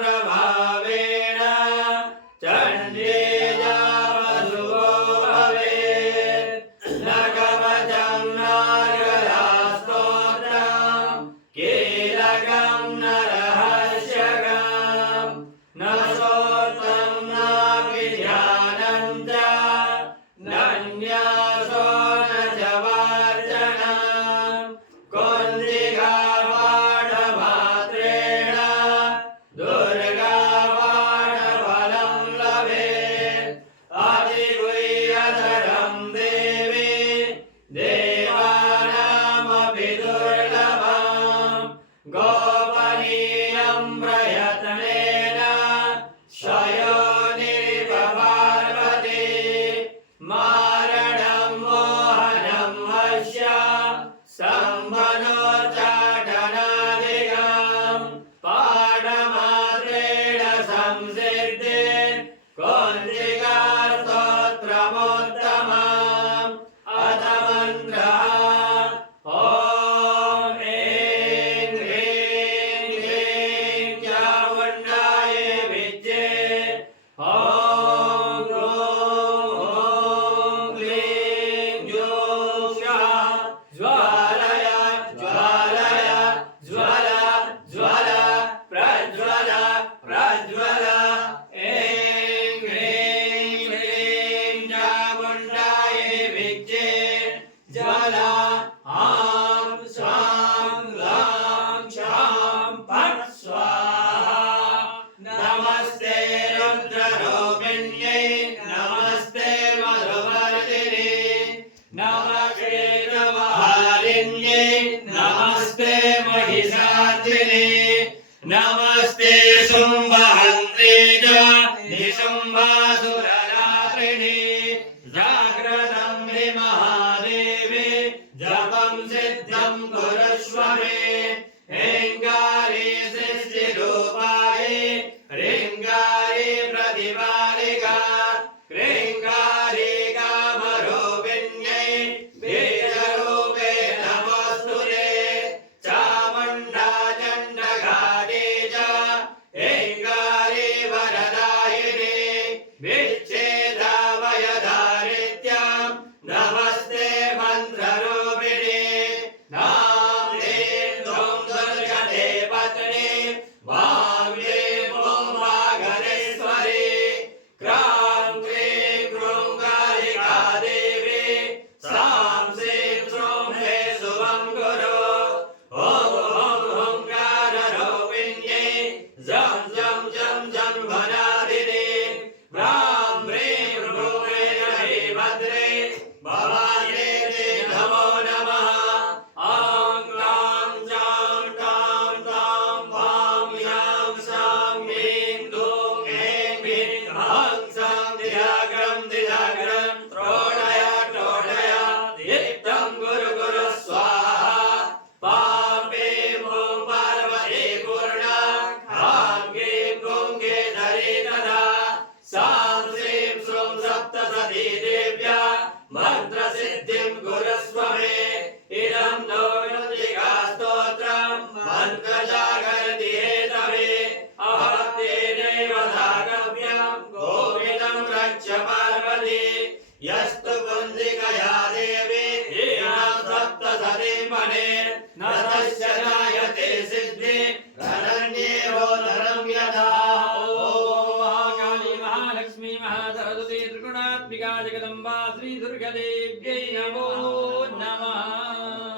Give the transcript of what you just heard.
प्रभावेण चण्डीजा वसुवो भवेत् न कवचं नार्गलास्तोत्रम् कीलकं न रहस्यकम् न सोत्रं नापि ध्यानं च नन्यासो न च वार्चनम् कुन्दिकापाठमात्रेण दुर्गापाठफलं लभेत् अतिगुह्यतरं देवी देवानामपि दुर्लभम् गोपनीयं प्रयत्नेन शयोनिरिपपार्वती मारणं मोहनं वश्य सम्भनोच्चाटनादिकम् पाठमात्रेण संसिद्धिः कुन्तिकास्तोत्रमुत्तमम् अथ मन्त्रः ॐ ऐं ह्रीं क्लीं चामुण्डाय विद्ये ॐ क्लीं ज्योतिषा ज्वालय ज्वालय ज्वल ज्वल प्रज्वल प्रज्वल ऐं ह्रीं क्लीं चामुण्डाय विद्ये ज्वल आं स्वां लां शां फट् स्वाहा नमस्ते रुद्ररूपिण्यै नमस्ते मधुवर्धिनी नमस्ते नमहारिण्यै नमस्ते महिषार्दिनी नमस्ते शुम्भहन्त्रे च निशुम्भासुररात्रिणी जाग्रतं हि महादेवी जपं सिद्धं कुरुष्व मे ह्रीङ्गारे सृष्टिरूपाये ह्रीङ्गारे प्रतिपालिका ह्रीङ्गारे कामरूपिण्यै बीजरूपे नमोऽस्तुते चामुण्डा चण्डघाटे च ह्रीङ्गारे वरदायिने विच्छेदावयदारित्यं नमस्ते मन्त्ररूपिणे नां ह्रीं ॐ दुर्गते पत्नी वां ह्रीं ॐ वागलेश्वरी क्रां क्रीं क्रूङ्गारिका देवी सां श्रीं श्रूं हे शुभं कुरु ॐ ओङ्काररूपिण्यै जं जं जं जं भनादिने ह्रां ह्रीं भ्रूणे गणे भद्रे भवान्ये ते नमो नमः ॐ क्लां चां टां तां वां यां सां ह्रीं धूं ऐं ह्रीं हं सं दिहाग्रं दिहाग्रं त्रोडय त्रोडय दीप्तं गुरु गुरु स्वाहा पां पीं ॐ पार्वती पूर्णा हां क्लीं गुं केदारी तथा सां श्रीं श्रूं सप्तसती देव्या मन्त्रसिद्धिं कुरुष्व मे इदं नो मृत्तिकास्तोत्रं मन्त्रजागर्ति हेतवे अहत्येनैव दातव्यं गोविदं रक्ष पार्वती यस्तु कुन्दिकया देवी हीनां सप्तसती मणे न तस्य जायते सिद्धि धनन्येवो धनं यथा ॐ महाकाली महालक्ष्मी महासरस्वती त्रिगुणात्मिका जगदम्बा श्री दुर्गादेव्यै नमो नमः।